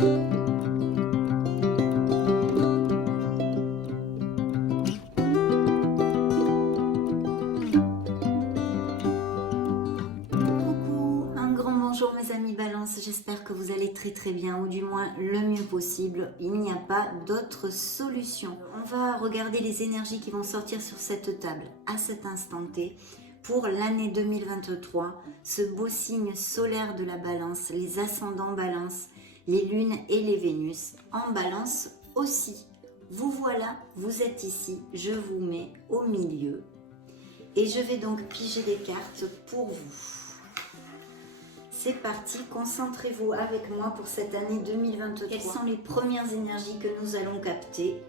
Bonjour mes amis Balance, j'espère que vous allez très bien, ou du moins le mieux possible. Il n'y a pas d'autre solution. On va regarder les énergies qui vont sortir sur cette table à cet instant T pour l'année 2023. Ce beau signe solaire de la Balance, les ascendants Balance, les lunes et les Vénus en Balance aussi. Vous voilà, vous êtes ici, je vous mets au milieu et je vais donc piger des cartes pour vous. C'est parti, concentrez-vous avec moi pour cette année 2023. Quelles sont les premières énergies que nous allons capter?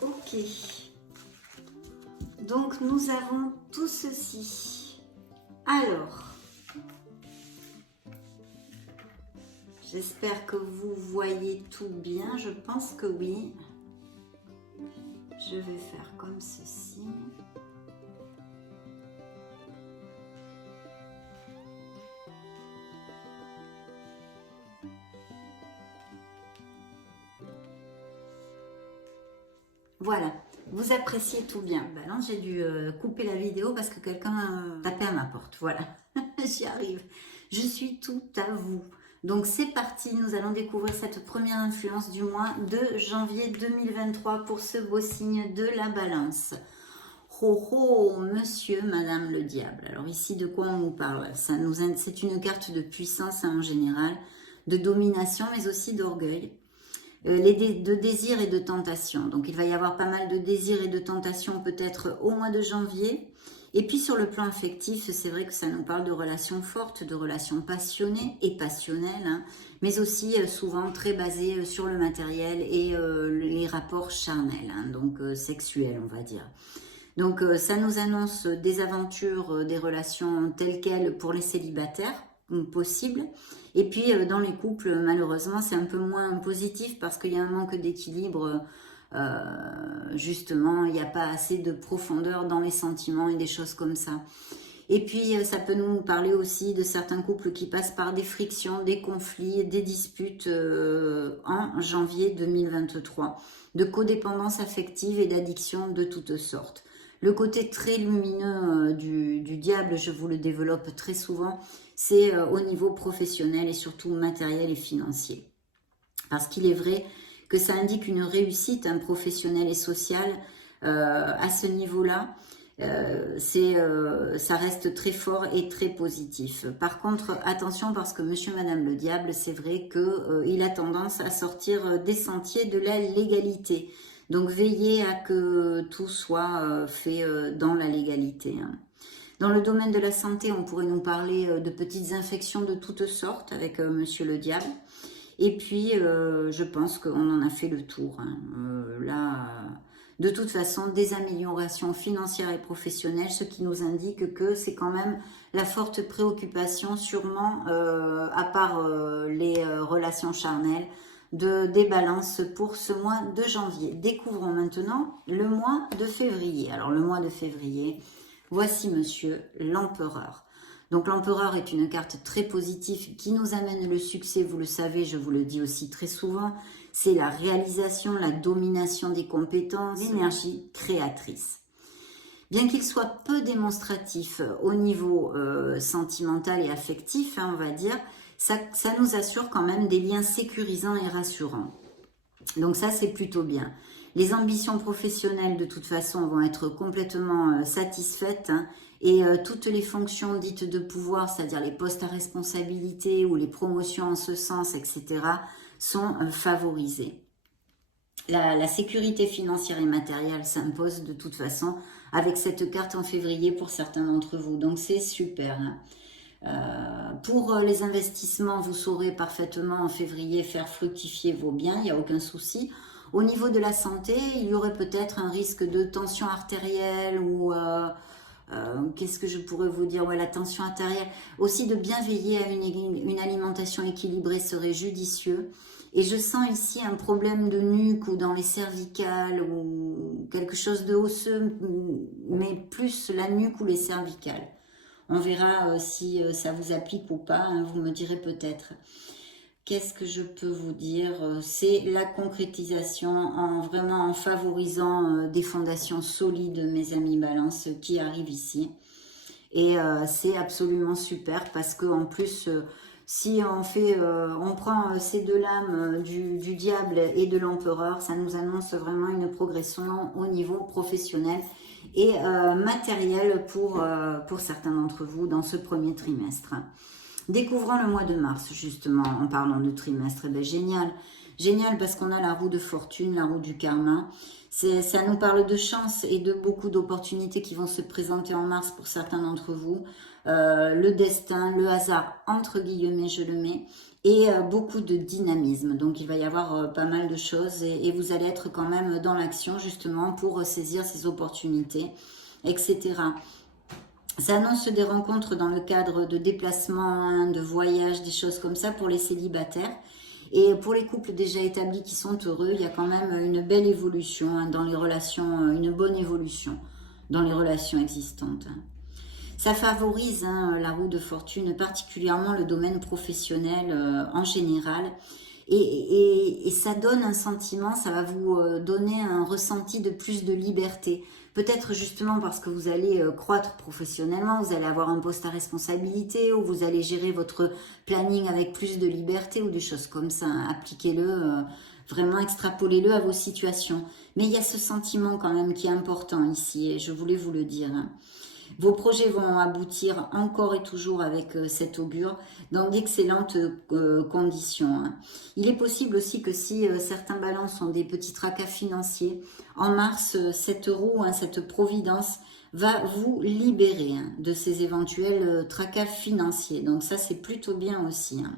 Ok, donc nous avons tout ceci. Alors, j'espère que vous voyez tout bien, je pense que oui. Je vais faire comme ceci. Voilà, vous appréciez tout bien. Balance, j'ai dû couper la vidéo parce que quelqu'un tapait à ma porte. Voilà, j'y arrive. Je suis tout à vous. Donc c'est parti, nous allons découvrir cette première influence du mois de janvier 2023 pour ce beau signe de la Balance. Oh oh, monsieur, madame le diable. Alors ici, de quoi on nous parle? C'est une carte de puissance en général, de domination, mais aussi d'orgueil. De désir et de tentation. Donc il va y avoir pas mal de désir et de tentation peut-être au mois de janvier. Et puis sur le plan affectif, c'est vrai que ça nous parle de relations fortes, de relations passionnées et passionnelles, hein, mais aussi souvent très basées sur le matériel et les rapports charnels, hein, donc sexuels on va dire. Donc ça nous annonce des aventures, des relations telles quelles pour les célibataires, possible. Et puis dans les couples, malheureusement, c'est un peu moins positif parce qu'il y a un manque d'équilibre. Justement, il n'y a pas assez de profondeur dans les sentiments et des choses comme ça. Et puis, ça peut nous parler aussi de certains couples qui passent par des frictions, des conflits, des disputes en janvier 2023, de codépendance affective et d'addiction de toutes sortes. Le côté très lumineux du diable, je vous le développe très souvent, c'est au niveau professionnel et surtout matériel et financier. Parce qu'il est vrai que ça indique une réussite professionnelle et sociale à ce niveau-là. Ça reste très fort et très positif. Par contre, attention parce que monsieur, madame le diable, c'est vrai qu'il a tendance à sortir des sentiers de la légalité. Donc, veillez à que tout soit fait dans la légalité. Hein. Dans le domaine de la santé, on pourrait nous parler de petites infections de toutes sortes avec monsieur le diable. Et puis, je pense qu'on en a fait le tour. Hein. Là, de toute façon, des améliorations financières et professionnelles, ce qui nous indique que c'est quand même la forte préoccupation, sûrement, à part les relations charnelles, des balances pour ce mois de janvier. Découvrons maintenant le mois de février. Alors, le mois de février, voici monsieur l'empereur. Donc l'empereur est une carte très positive qui nous amène le succès, vous le savez, je vous le dis aussi très souvent, c'est la réalisation, la domination des compétences, l'énergie créatrice. Bien qu'il soit peu démonstratif au niveau sentimental et affectif, hein, on va dire, ça nous assure quand même des liens sécurisants et rassurants. Donc ça, c'est plutôt bien. Les ambitions professionnelles, de toute façon, vont être complètement satisfaites, hein, et toutes les fonctions dites de pouvoir, c'est-à-dire les postes à responsabilité ou les promotions en ce sens, etc., sont favorisées. La sécurité financière et matérielle s'impose de toute façon avec cette carte en février pour certains d'entre vous. Donc c'est super. Hein. Pour les investissements, vous saurez parfaitement en février faire fructifier vos biens, il n'y a aucun souci. Au niveau de la santé, il y aurait peut-être un risque de tension artérielle ou qu'est-ce que je pourrais vous dire, ouais, la tension artérielle. Aussi de bien veiller à une alimentation équilibrée serait judicieux. Et je sens ici un problème de nuque ou dans les cervicales ou quelque chose de osseux, mais plus la nuque ou les cervicales. On verra si ça vous applique ou pas, hein, vous me direz peut-être. Qu'est-ce que je peux vous dire? C'est la concrétisation vraiment en favorisant des fondations solides, mes amis Balance, qui arrivent ici. Et c'est absolument super parce que en plus, si on prend ces deux lames du diable et de l'empereur, ça nous annonce vraiment une progression au niveau professionnel et matériel pour certains d'entre vous dans ce premier trimestre. Découvrons le mois de mars, justement, en parlant de trimestre. Eh bien, génial. Génial parce qu'on a la roue de fortune, la roue du karma. Ça nous parle de chance et de beaucoup d'opportunités qui vont se présenter en mars pour certains d'entre vous. Le destin, le hasard, entre guillemets, je le mets. Et beaucoup de dynamisme. Donc, il va y avoir pas mal de choses et vous allez être quand même dans l'action, justement, pour saisir ces opportunités, etc. Ça annonce des rencontres dans le cadre de déplacements, hein, de voyages, des choses comme ça pour les célibataires. Et pour les couples déjà établis qui sont heureux, il y a quand même une belle évolution hein, dans les relations, une bonne évolution dans les relations existantes. Ça favorise hein, la roue de fortune, particulièrement le domaine professionnel en général. Et ça donne un sentiment, ça va vous donner un ressenti de plus de liberté. Peut-être justement parce que vous allez croître professionnellement, vous allez avoir un poste à responsabilité ou vous allez gérer votre planning avec plus de liberté ou des choses comme ça. Appliquez-le, vraiment extrapolez-le à vos situations. Mais il y a ce sentiment quand même qui est important ici et je voulais vous le dire. Hein. Vos projets vont aboutir encore et toujours avec cet augure dans d'excellentes conditions. Hein. Il est possible aussi que si certains balances ont des petits tracas financiers, en mars, cette roue, hein, cette providence va vous libérer hein, de ces éventuels tracas financiers. Donc ça, c'est plutôt bien aussi. Hein.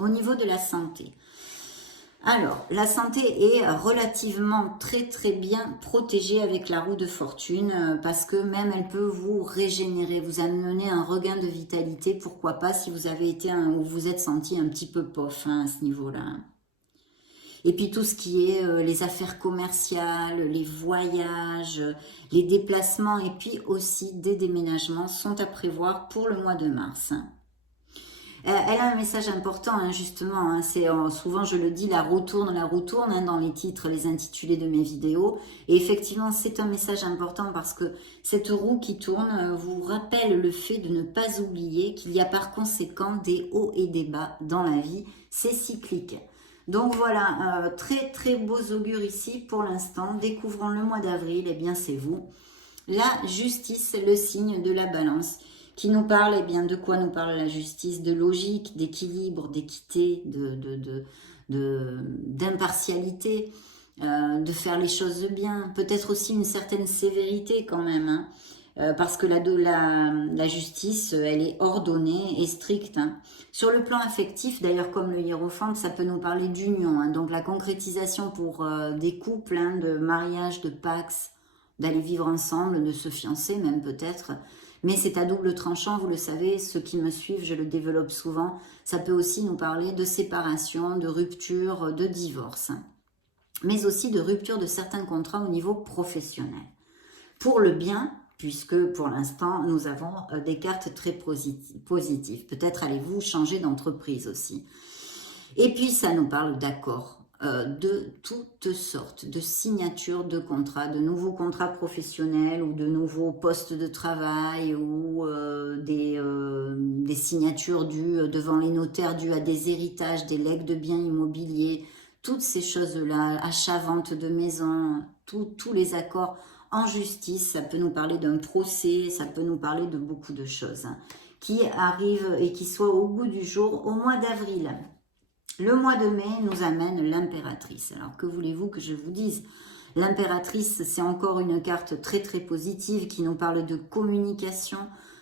Au niveau de la santé, alors, la santé est relativement très bien protégée avec la roue de fortune parce que même elle peut vous régénérer, vous amener un regain de vitalité, pourquoi pas si vous avez été ou vous êtes senti un petit peu pof hein, à ce niveau-là. Et puis tout ce qui est les affaires commerciales, les voyages, les déplacements et puis aussi des déménagements sont à prévoir pour le mois de mars. Elle a un message important, hein, justement. Hein, c'est souvent, je le dis, la roue tourne hein, dans les titres, les intitulés de mes vidéos. Et effectivement, c'est un message important parce que cette roue qui tourne vous rappelle le fait de ne pas oublier qu'il y a par conséquent des hauts et des bas dans la vie. C'est cyclique. Donc voilà, très beaux augures ici pour l'instant. Découvrons le mois d'avril, eh bien c'est vous. La justice, le signe de la balance. Qui nous parle, eh bien, de quoi nous parle la justice? De logique, d'équilibre, d'équité, d'impartialité, de faire les choses bien. Peut-être aussi une certaine sévérité quand même, hein, parce que la justice, elle est ordonnée et stricte. Hein. Sur le plan affectif, d'ailleurs, comme le hiérophante, ça peut nous parler d'union. Hein, donc la concrétisation pour des couples, hein, de mariage, de pax, d'aller vivre ensemble, de se fiancer même peut-être. Mais c'est à double tranchant, vous le savez, ceux qui me suivent, je le développe souvent. Ça peut aussi nous parler de séparation, de rupture, de divorce. Mais aussi de rupture de certains contrats au niveau professionnel. Pour le bien, puisque pour l'instant, nous avons des cartes très positives. Peut-être allez-vous changer d'entreprise aussi. Et puis, ça nous parle d'accords. De toutes sortes de signatures de contrats, de nouveaux contrats professionnels ou de nouveaux postes de travail ou des signatures dues devant les notaires dues à des héritages, des legs de biens immobiliers, toutes ces choses-là, achat-vente de maisons, tous les accords en justice, ça peut nous parler d'un procès, ça peut nous parler de beaucoup de choses hein, qui arrivent et qui soient au goût du jour au mois d'avril. Le mois de mai nous amène l'impératrice. Alors que voulez-vous que je vous dise? L'impératrice, c'est encore une carte très très positive qui nous parle de communication,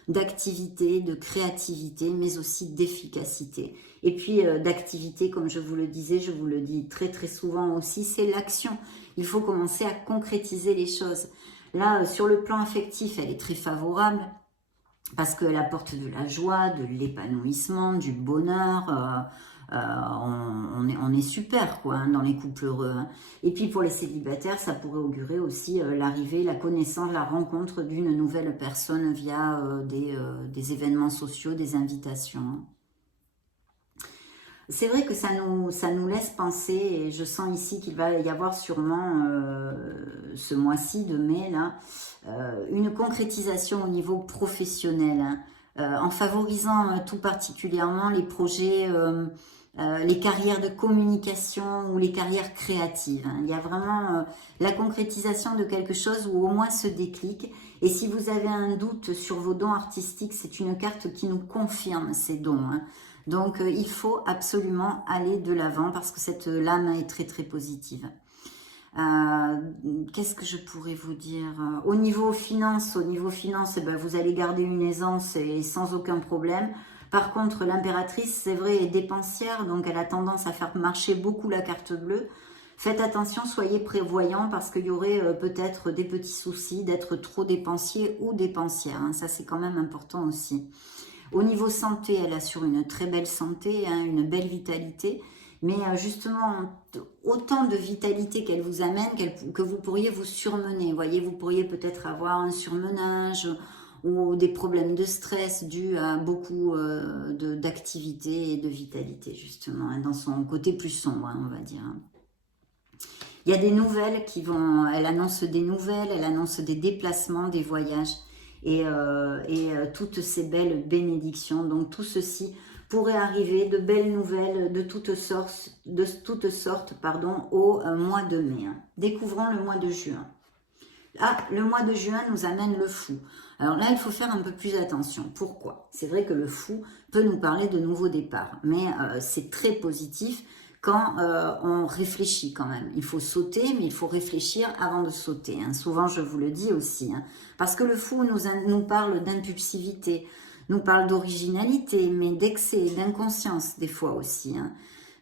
d'activité, de créativité, mais aussi d'efficacité. Et puis d'activité, comme je vous le disais, je vous le dis très très souvent aussi, c'est l'action. Il faut commencer à concrétiser les choses. Là, sur le plan affectif, elle est très favorable parce qu'elle apporte de la joie, de l'épanouissement, du bonheur. On est super quoi hein, dans les couples heureux. Hein. Et puis pour les célibataires, ça pourrait augurer aussi l'arrivée, la connaissance, la rencontre d'une nouvelle personne via des événements sociaux, des invitations. C'est vrai que ça nous laisse penser, et je sens ici qu'il va y avoir sûrement ce mois-ci de mai là, une concrétisation au niveau professionnel, hein, en favorisant tout particulièrement les projets, les carrières de communication ou les carrières créatives. Hein. Il y a vraiment la concrétisation de quelque chose ou au moins ce déclic. Et si vous avez un doute sur vos dons artistiques, c'est une carte qui nous confirme ces dons. Hein. Donc, il faut absolument aller de l'avant parce que cette lame est très, très positive. Qu'est-ce que je pourrais vous dire? Au niveau finance, eh ben, vous allez garder une aisance et sans aucun problème. Par contre, l'impératrice, c'est vrai, est dépensière, donc elle a tendance à faire marcher beaucoup la carte bleue. Faites attention, soyez prévoyants parce qu'il y aurait peut-être des petits soucis d'être trop dépensier ou dépensière. Hein. Ça, c'est quand même important aussi. Au niveau santé, elle assure une très belle santé, hein, une belle vitalité. Mais justement, autant de vitalité qu'elle vous amène que vous pourriez vous surmener. Vous voyez, vous pourriez peut-être avoir un surmenage ou des problèmes de stress dus à beaucoup d'activité et de vitalité, justement, hein, dans son côté plus sombre, hein, on va dire. Il y a des nouvelles qui vont... Elle annonce des nouvelles, elle annonce des déplacements, des voyages et toutes ces belles bénédictions. Donc tout ceci pourrait arriver, de belles nouvelles de toutes sortes, au mois de mai. Hein. Découvrons le mois de juin. Ah, le mois de juin nous amène le fou. Alors là, il faut faire un peu plus attention. Pourquoi? C'est vrai que le fou peut nous parler de nouveaux départs, mais c'est très positif quand on réfléchit quand même. Il faut sauter, mais il faut réfléchir avant de sauter. Hein. Souvent, je vous le dis aussi. Hein. Parce que le fou nous parle d'impulsivité, nous parle d'originalité, mais d'excès, d'inconscience des fois aussi. Hein.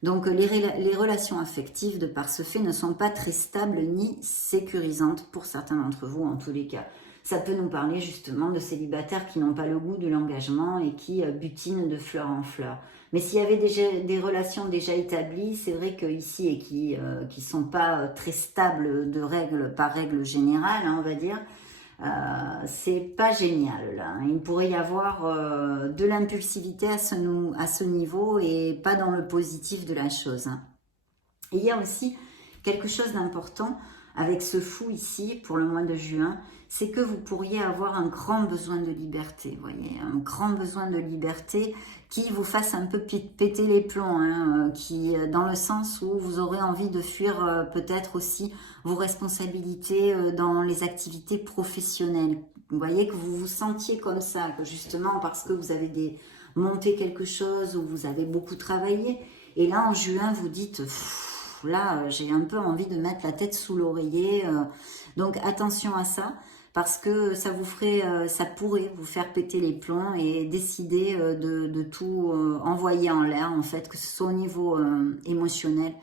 Donc les relations affectives, de par ce fait, ne sont pas très stables ni sécurisantes pour certains d'entre vous en tous les cas. Ça peut nous parler justement de célibataires qui n'ont pas le goût de l'engagement et qui butinent de fleur en fleur. Mais s'il y avait des relations déjà établies, c'est vrai qu'ici, et qui sont pas très stables par règle générale, hein, on va dire, c'est pas génial là. Il pourrait y avoir de l'impulsivité à ce niveau et pas dans le positif de la chose. Et il y a aussi quelque chose d'important avec ce fou ici pour le mois de juin, c'est que vous pourriez avoir un grand besoin de liberté, vous voyez, un grand besoin de liberté qui vous fasse un peu péter les plombs, hein, qui dans le sens où vous aurez envie de fuir peut-être aussi vos responsabilités dans les activités professionnelles. Vous voyez que vous vous sentiez comme ça, que justement parce que vous avez monté quelque chose ou vous avez beaucoup travaillé, et là en juin vous dites... Là, j'ai un peu envie de mettre la tête sous l'oreiller. Donc, attention à ça, parce que ça pourrait vous faire péter les plombs et décider de tout envoyer en l'air, en fait, que ce soit au niveau émotionnel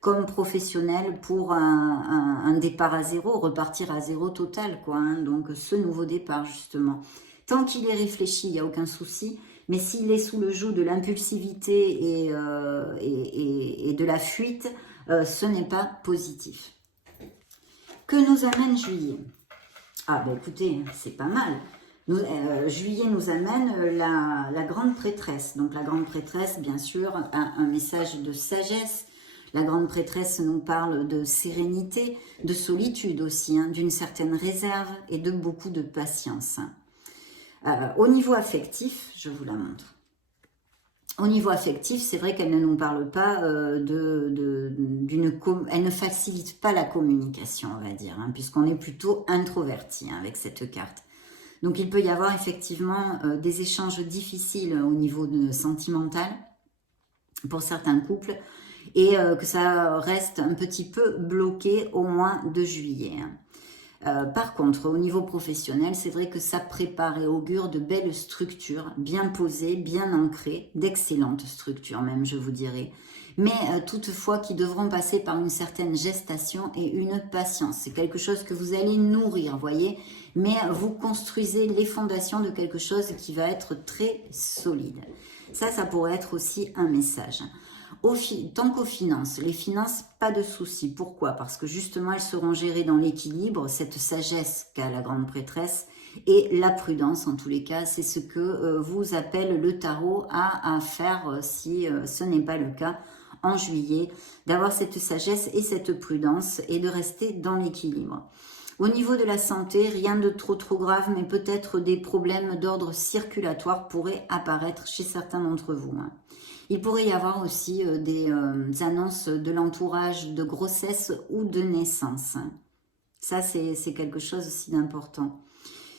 comme professionnel pour un départ à zéro, repartir à zéro total, quoi. Hein. Donc, ce nouveau départ, justement. Tant qu'il est réfléchi, il n'y a aucun souci. Mais s'il est sous le joug de l'impulsivité et de la fuite, ce n'est pas positif. Que nous amène juillet? Ah ben écoutez, c'est pas mal. Juillet nous amène la grande prêtresse. Donc la grande prêtresse, bien sûr, un message de sagesse. La grande prêtresse nous parle de sérénité, de solitude aussi, hein, d'une certaine réserve et de beaucoup de patience. Au niveau affectif, je vous la montre. Au niveau affectif, c'est vrai qu'elle ne nous parle pas elle ne facilite pas la communication, on va dire, hein, puisqu'on est plutôt introverti hein, avec cette carte. Donc il peut y avoir effectivement des échanges difficiles au niveau sentimental. pour certains couples, et que ça reste un petit peu bloqué au mois de juillet. Par contre, au niveau professionnel, c'est vrai que ça prépare et augure de belles structures, bien posées, bien ancrées, d'excellentes structures même, je vous dirais. Mais toutefois, qui devront passer par une certaine gestation et une patience. C'est quelque chose que vous allez nourrir, voyez, mais vous construisez les fondations de quelque chose qui va être très solide. Ça pourrait être aussi un message. Tant qu'aux finances, les finances, pas de souci. Pourquoi? Parce que justement, elles seront gérées dans l'équilibre, cette sagesse qu'a la grande prêtresse, et la prudence, en tous les cas, c'est ce que vous appelle le tarot à faire si ce n'est pas le cas en juillet, d'avoir cette sagesse et cette prudence et de rester dans l'équilibre. Au niveau de la santé, rien de trop grave, mais peut-être des problèmes d'ordre circulatoire pourraient apparaître chez certains d'entre vous. Il pourrait y avoir aussi des annonces de l'entourage de grossesse ou de naissance. Ça, c'est quelque chose aussi d'important.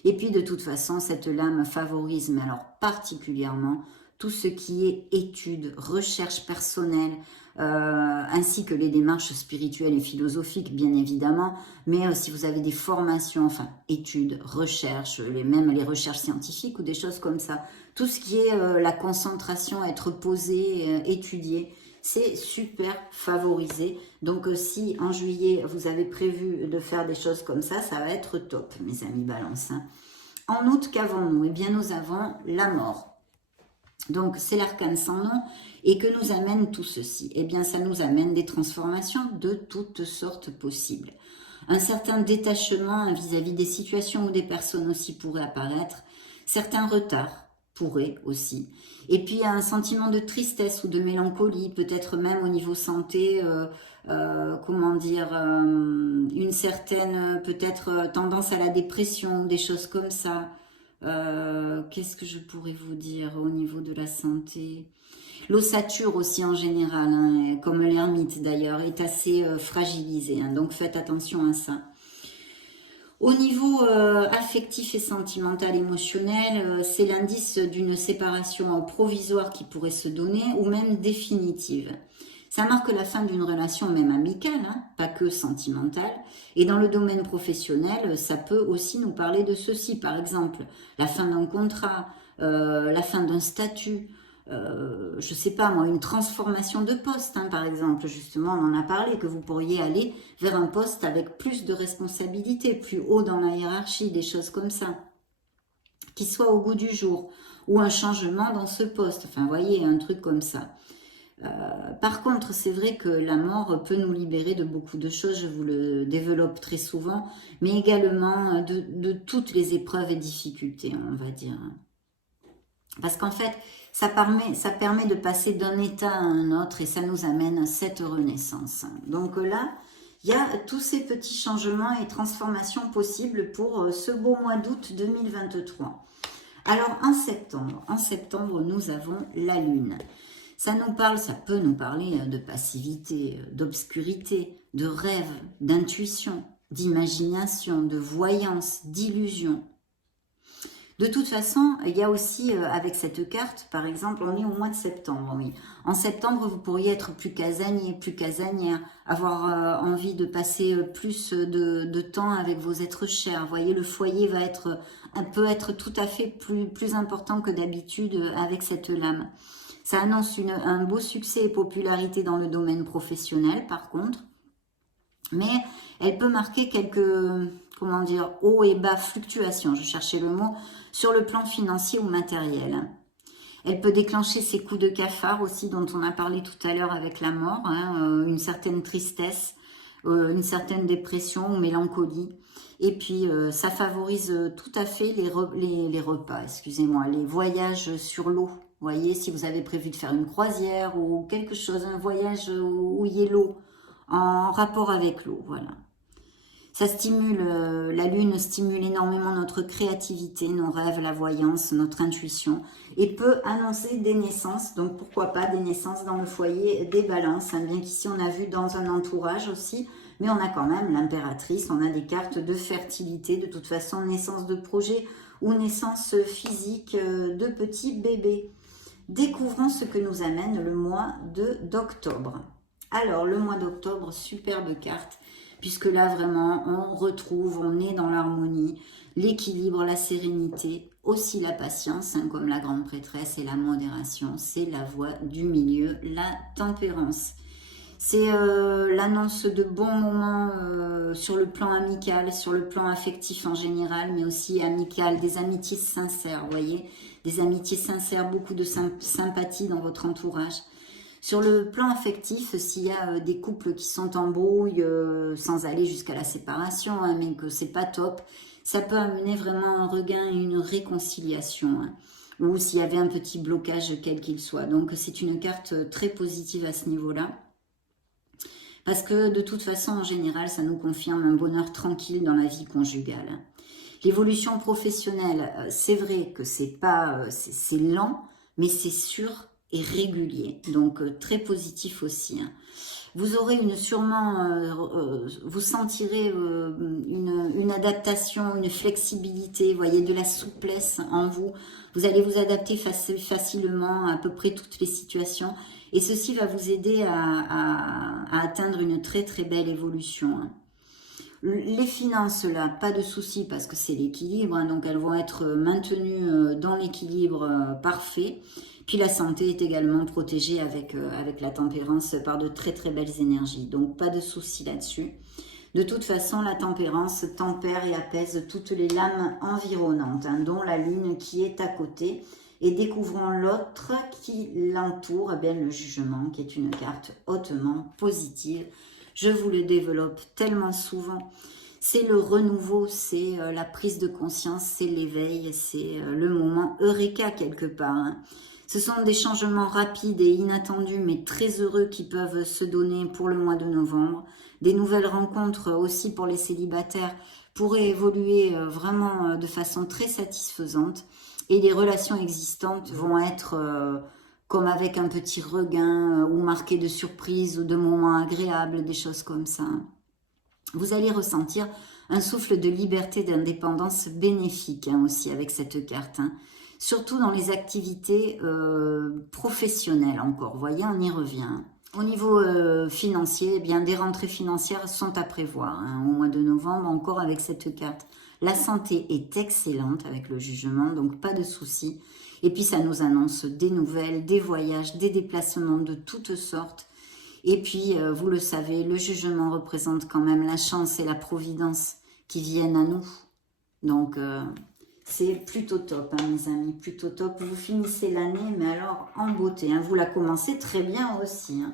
Et puis, de toute façon, cette lame favorise, mais alors particulièrement, tout ce qui est études, recherche personnelle, ainsi que les démarches spirituelles et philosophiques, bien évidemment, mais si vous avez des formations, enfin, études, recherches, même les recherches scientifiques ou des choses comme ça, tout ce qui est la concentration, être posé, étudié, c'est super favorisé. Donc si en juillet, vous avez prévu de faire des choses comme ça va être top, mes amis Balance. En août, qu'avons-nous? Eh bien, nous avons la mort. Donc, c'est l'arcane sans nom. Et que nous amène tout ceci? Eh bien, ça nous amène des transformations de toutes sortes possibles. Un certain détachement vis-à-vis des situations ou des personnes aussi pourrait apparaître. Certains retards pourraient aussi. Et puis, un sentiment de tristesse ou de mélancolie, peut-être même au niveau santé, comment dire, une certaine peut-être tendance à la dépression, des choses comme ça. Qu'est-ce que je pourrais vous dire au niveau de la santé? L'ossature aussi en général, hein, comme l'ermite d'ailleurs, est assez fragilisée, hein, donc faites attention à ça. Au niveau affectif et sentimental, émotionnel, c'est l'indice d'une séparation provisoire qui pourrait se donner ou même définitive. Ça marque la fin d'une relation même amicale, hein, pas que sentimentale. Et dans le domaine professionnel, ça peut aussi nous parler de ceci. Par exemple, la fin d'un contrat, la fin d'un statut, je sais pas moi, une transformation de poste, hein, par exemple. Justement, on en a parlé, que vous pourriez aller vers un poste avec plus de responsabilités, plus haut dans la hiérarchie, des choses comme ça, qui soit au goût du jour, ou un changement dans ce poste. Enfin, vous voyez, un truc comme ça. Par contre, c'est vrai que la mort peut nous libérer de beaucoup de choses, je vous le développe très souvent, mais également de toutes les épreuves et difficultés, on va dire. Parce qu'en fait, ça permet de passer d'un état à un autre et ça nous amène à cette renaissance. Donc là, il y a tous ces petits changements et transformations possibles pour ce beau mois d'août 2023. Alors en septembre, nous avons la Lune. Ça peut nous parler de passivité, d'obscurité, de rêve, d'intuition, d'imagination, de voyance, d'illusion. De toute façon, il y a aussi avec cette carte, par exemple, on est au mois de septembre, oui. En septembre, vous pourriez être plus casanier, plus casanière, avoir envie de passer plus de temps avec vos êtres chers. Vous voyez, le foyer peut être tout à fait plus important que d'habitude avec cette lame. Ça annonce un beau succès et popularité dans le domaine professionnel, par contre. Mais elle peut marquer quelques, comment dire, hauts et bas fluctuations, je cherchais le mot, sur le plan financier ou matériel. Elle peut déclencher ces coups de cafard aussi, dont on a parlé tout à l'heure avec la mort, hein, une certaine tristesse, une certaine dépression ou mélancolie. Et puis, ça favorise tout à fait les repas, excusez-moi, les voyages sur l'eau. Vous voyez, si vous avez prévu de faire une croisière ou quelque chose, un voyage où il y ait l'eau, en rapport avec l'eau, voilà. Ça stimule, la Lune stimule énormément notre créativité, nos rêves, la voyance, notre intuition, et peut annoncer des naissances, donc pourquoi pas des naissances dans le foyer des balances, hein, bien qu'ici on a vu dans un entourage aussi, mais on a quand même l'impératrice, on a des cartes de fertilité, de toute façon naissance de projet ou naissance physique de petits bébés. Découvrons ce que nous amène le mois d'octobre. Alors, le mois d'octobre, superbe carte, puisque là, vraiment, on retrouve, on est dans l'harmonie, l'équilibre, la sérénité, aussi la patience, hein, comme la grande prêtresse, et la modération, c'est la voie du milieu, la tempérance. C'est l'annonce de bons moments sur le plan amical, sur le plan affectif en général, mais aussi amical, des amitiés sincères, vous voyez, des amitiés sincères, beaucoup de sympathie dans votre entourage. Sur le plan affectif, s'il y a des couples qui sont en brouille, sans aller jusqu'à la séparation, hein, mais que c'est pas top, ça peut amener vraiment un regain et une réconciliation, hein, ou s'il y avait un petit blocage quel qu'il soit. Donc c'est une carte très positive à ce niveau-là. Parce que de toute façon, en général, ça nous confirme un bonheur tranquille dans la vie conjugale. L'évolution professionnelle, c'est vrai que c'est lent, mais c'est sûr et régulier. Donc très positif aussi. Hein. Vous aurez vous sentirez une adaptation, une flexibilité, voyez, de la souplesse en vous. Vous allez vous adapter facilement à peu près toutes les situations. Et ceci va vous aider à atteindre une très très belle évolution. Hein. Les finances, là, pas de souci parce que c'est l'équilibre, hein, donc elles vont être maintenues dans l'équilibre parfait. Puis la santé est également protégée avec la tempérance par de très très belles énergies, donc pas de souci là-dessus. De toute façon, la tempérance tempère et apaise toutes les lames environnantes, hein, dont la lune qui est à côté. Et découvrons l'autre qui l'entoure, eh bien le jugement, qui est une carte hautement positive. Je vous le développe tellement souvent. C'est le renouveau, c'est la prise de conscience, c'est l'éveil, c'est le moment eureka quelque part. Hein. Ce sont des changements rapides et inattendus, mais très heureux qui peuvent se donner pour le mois de novembre. Des nouvelles rencontres aussi pour les célibataires pourraient évoluer vraiment de façon très satisfaisante. Et les relations existantes vont être comme avec un petit regain ou marquées de surprises ou de moments agréables, des choses comme ça. Vous allez ressentir un souffle de liberté, d'indépendance bénéfique hein, aussi avec cette carte. Hein. Surtout dans les activités professionnelles encore. Vous voyez, on y revient. Au niveau financier, eh bien, des rentrées financières sont à prévoir hein, au mois de novembre, encore avec cette carte. La santé est excellente avec le jugement, donc pas de soucis. Et puis ça nous annonce des nouvelles, des voyages, des déplacements de toutes sortes. Et puis, vous le savez, le jugement représente quand même la chance et la providence qui viennent à nous. Donc, c'est plutôt top, hein, mes amis, plutôt top. Vous finissez l'année, mais alors en beauté. Hein. Vous la commencez très bien aussi. Hein.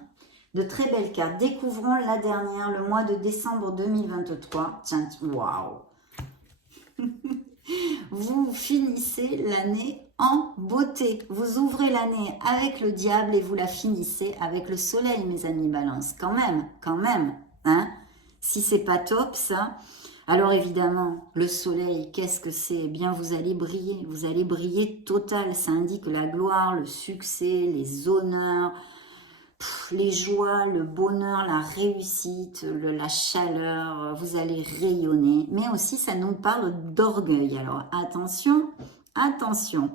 De très belles cartes. Découvrons la dernière, le mois de décembre 2023. Tiens, waouh. Vous finissez l'année en beauté. Vous ouvrez l'année avec le diable et vous la finissez avec le soleil, mes amis balance. Quand même, hein. Si c'est pas top, ça. Alors évidemment, le soleil, qu'est-ce que c'est? Eh bien, vous allez briller total. Ça indique la gloire, le succès, les honneurs, les joies, le bonheur, la réussite, la chaleur, vous allez rayonner. Mais aussi, ça nous parle d'orgueil. Alors, attention, attention.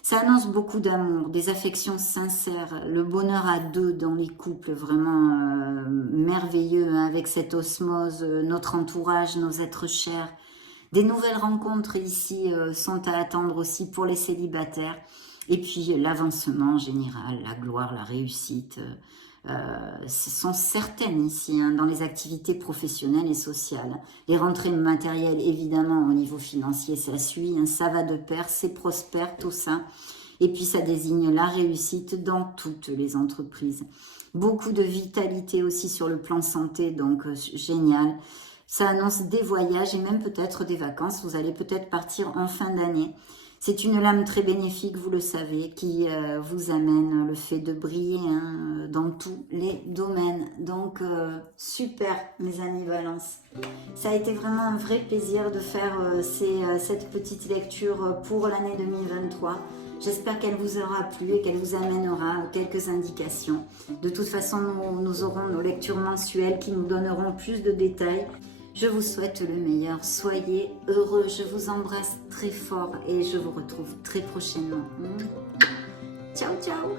Ça annonce beaucoup d'amour, des affections sincères, le bonheur à deux dans les couples, vraiment merveilleux, hein, avec cette osmose, notre entourage, nos êtres chers. Des nouvelles rencontres ici sont à attendre aussi pour les célibataires. Et puis l'avancement en général, la gloire, la réussite, sont certaines ici hein, dans les activités professionnelles et sociales. Les rentrées matérielles, évidemment, au niveau financier, ça suit, hein, ça va de pair, c'est prospère, tout ça. Et puis ça désigne la réussite dans toutes les entreprises. Beaucoup de vitalité aussi sur le plan santé, donc génial. Ça annonce des voyages et même peut-être des vacances. Vous allez peut-être partir en fin d'année. C'est une lame très bénéfique, vous le savez, qui vous amène le fait de briller hein, dans tous les domaines. Donc, super, mes amis Balance. Ça a été vraiment un vrai plaisir de faire cette petite lecture pour l'année 2023. J'espère qu'elle vous aura plu et qu'elle vous amènera quelques indications. De toute façon, nous aurons nos lectures mensuelles qui nous donneront plus de détails. Je vous souhaite le meilleur, soyez heureux, je vous embrasse très fort et je vous retrouve très prochainement. Ciao, ciao.